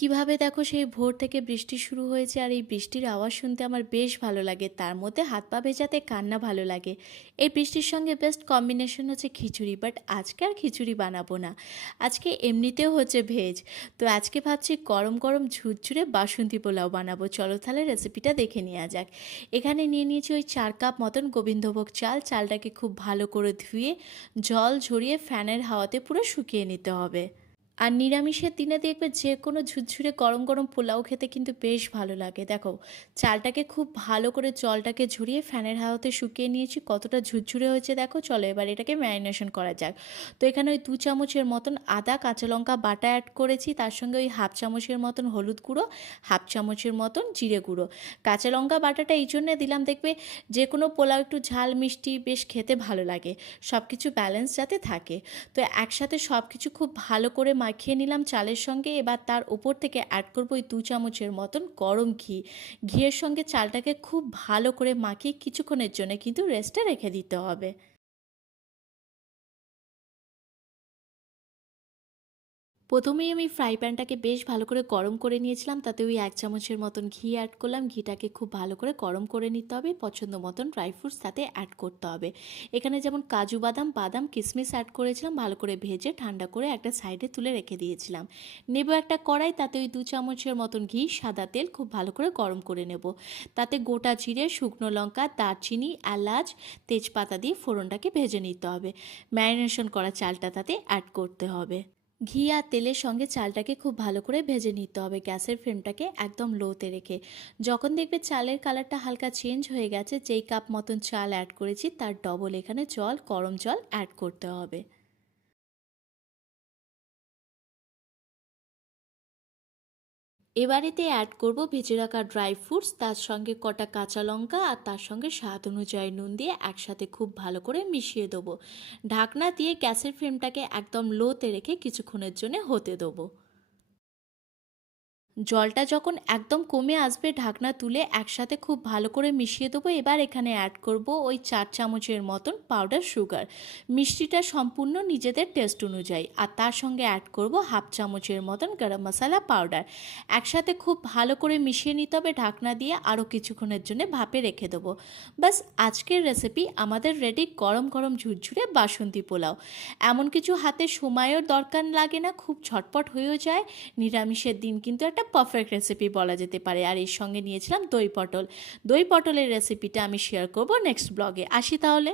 কিভাবে দেখো সেই ভোর থেকে বৃষ্টি শুরু হয়েছে আর এই বৃষ্টির আওয়াজ শুনতে আমার বেশ ভালো লাগে, তার মধ্যে হাত পা ভেজাতে কান্না ভালো লাগে। এই বৃষ্টির সঙ্গে বেস্ট কম্বিনেশন হচ্ছে খিচুড়ি, বাট আজকে আর খিচুড়ি বানাবো না। আজকে এমনিতেও হচ্ছে ভেজ। তো আজকে ভাবছি গরম গরম ঝুরঝুরে বাসন্তী পোলাও বানাবো। চলো তাহলে রেসিপিটা দেখে নেওয়া যাক। এখানে নিয়ে নিয়েছি ওই 4 কাপ মতন গোবিন্দভোগ চাল। চালটাকে খুব ভালো করে ধুয়ে জল ঝরিয়ে ফ্যানের হাওয়াতে পুরো শুকিয়ে নিতে হবে। আর নিরামিষের দিনে দেখবে যে কোনো ঝুরঝুরে গরম গরম পোলাও খেতে কিন্তু বেশ ভালো লাগে। দেখো, চালটাকে খুব ভালো করে জলটাকে ঝরিয়ে ফ্যানের হাওয়াতে শুকিয়ে নিয়েছি। কতটা ঝুরঝুরে হয়েছে দেখো। চলো এবার এটাকে ম্যারিনেশন করা যাক। তো এখানে ওই 2 চামচের মতন আদা কাঁচা লঙ্কা বাটা অ্যাড করেছি, তার সঙ্গে ওই 1/2 চামচের মতন হলুদ গুঁড়ো, 1/2 চামচের মতন জিরে গুঁড়ো। কাঁচা লঙ্কা বাটাটা এই জন্যে দিলাম, দেখবে যে কোনো পোলাও একটু ঝাল মিষ্টি বেশ খেতে ভালো লাগে, সব কিছু ব্যালেন্স যাতে থাকে। তো একসাথে সব কিছু খুব ভালো করে মাখিয়ে নিলাম চালের সঙ্গে। এবার তার উপর থেকে অ্যাড করবো ওই 2 চামচের মতন গরম ঘি। ঘিয়ের সঙ্গে চালটাকে খুব ভালো করে মাখিয়ে কিছুক্ষণের জন্য কিন্তু রেস্টে রেখে দিতে হবে। প্রথমেই আমি ফ্রাই প্যানটাকে বেশ ভালো করে গরম করে নিয়েছিলাম, তাতে ওই 1 চামচের মতন ঘি অ্যাড করলাম। ঘিটাকে খুব ভালো করে গরম করে নিতে হবে। পছন্দ মতন ড্রাই ফ্রুটস তাতে অ্যাড করতে হবে। এখানে যেমন কাজু বাদাম, বাদাম, কিশমিশ অ্যাড করেছিলাম। ভালো করে ভেজে ঠান্ডা করে একটা সাইডে তুলে রেখে দিয়েছিলাম। নেব একটা কড়াই, তাতে ওই 2 চামচের মতন ঘি, সাদা তেল খুব ভালো করে গরম করে নেব। তাতে গোটা জিরে, শুকনো লঙ্কা, দারচিনি, এলাচ, তেজপাতা দিয়ে ফোড়নটাকে ভেজে নিতে হবে। ম্যারিনেশন করা চালটা তাতে অ্যাড করতে হবে। ঘি আর তেলের সঙ্গে চালটাকে খুব ভালো করে ভেজে নিতে হবে, গ্যাসের ফ্লেমটাকে একদম লোতে রেখে। যখন দেখবে চালের কালারটা হালকা চেঞ্জ হয়ে গেছে, যেই কাপ মতন চাল অ্যাড করেছি তার ডবল এখানে জল, গরম জল অ্যাড করতে হবে। এবারেতে অ্যাড করব ভেজে রাখা ড্রাই ফ্রুটস, তার সঙ্গে কটা কাঁচা লঙ্কা আর তার সঙ্গে স্বাদ অনুযায়ী নুন দিয়ে একসাথে খুব ভালো করে মিশিয়ে দেবো। ঢাকনা দিয়ে গ্যাসের ফ্লেমটাকে একদম লোতে রেখে কিছুক্ষণের জন্য হতে দেবো। জলটা যখন একদম কমে আসবে, ঢাকনা তুলে একসাথে খুব ভালো করে মিশিয়ে দেবো। এবার এখানে অ্যাড করব ওই 4 চামচের মতন পাউডার সুগার। মিষ্টিটা সম্পূর্ণ নিজেদের টেস্ট অনুযায়ী। আর তার সঙ্গে অ্যাড করব 1/2 চামচের মতন গরম মশলা পাউডার। একসাথে খুব ভালো করে মিশিয়ে নিতে হবে। ঢাকনা দিয়ে আরও কিছুক্ষণের জন্য ভাপে রেখে দেবো। বাস, আজকের রেসিপি আমাদের রেডি, গরম গরম ঝুরঝুরে বাসন্তী পোলাও। এমন কিছু হাতে সময়ের দরকার লাগে না, খুব ঝটপট হয়েও যায়। নিরামিষের দিন কিন্তু একটা পারফেক্ট রেসিপি বলা যেতে পারে। আর এর সঙ্গে নিয়েছিলাম দই পটল। দই পটলের রেসিপিটা আমি শেয়ার করব নেক্সট ব্লগে। আসি তাহলে।